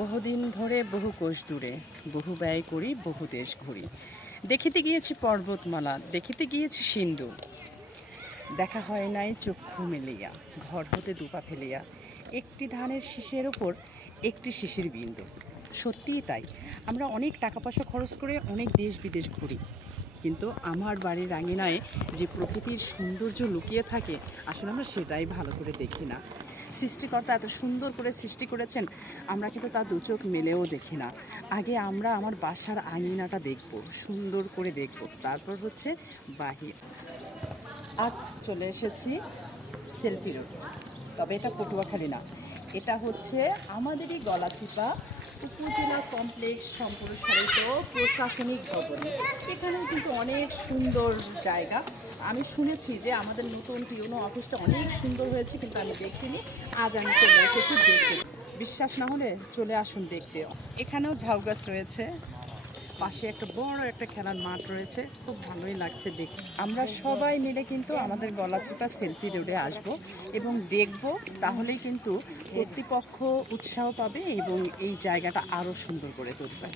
বহুদিন ধরে বহু কোষ দূরে বহু ব্যয় করি বহু দেশ ঘুরি। দেখিতে গিয়েছি পর্বতমালা, দেখিতে গিয়েছি সিন্ধু, দেখা হয় নাই চক্ষু মেলিয়া, ঘর হতে দুপা ফেলিয়া একটি ধানের শীষের ওপর একটি শিশির বিন্দু। সত্যিই তাই, আমরা অনেক টাকা পয়সা খরচ করে অনেক দেশ বিদেশ ঘুরি, কিন্তু আমার বাড়ির আঙিনায় যে প্রকৃতির সৌন্দর্য লুকিয়ে থাকে আসলে আমরা সেটাই ভালো করে দেখি না। সৃষ্টিকর্তা এত সুন্দর করে সৃষ্টি করেছেন, আমরা কিন্তু তার দু চোখ মেলেও দেখি না। আগে আমরা আমার বাসার আঙিনাটা দেখব, সুন্দর করে দেখব, তারপর হচ্ছে বাহির। আজ চলে এসেছি সেলফি রোড, তবে এটা পটুয়াখালী না, এটা হচ্ছে আমাদেরই গলাচিপা উপজেলা কমপ্লেক্স সম্প্রসারিত প্রশাসনিক ভবন। এখানেও কিন্তু অনেক সুন্দর জায়গা। আমি শুনেছি যে আমাদের নতুন পিওনো অফিসটা অনেক সুন্দর হয়েছে, কিন্তু আমি দেখিনি। আজ আমি চলে এসেছি দেখতে। বিশ্বাস না হলে চলে আসুন দেখতে। এখানেও ঝাউ গাছ রয়েছে, পাশে একটা বড় একটা খেলার মাঠ রয়েছে, খুব ভালোই লাগছে দেখতে। আমরা সবাই মিলে কিন্তু আমাদের গলাচিপা সেলফি রোডে আসব এবং দেখব, তাহলেই কিন্তু কর্তৃপক্ষ উৎসাহ পাবে এবং এই জায়গাটা আরও সুন্দর করে তুলবে।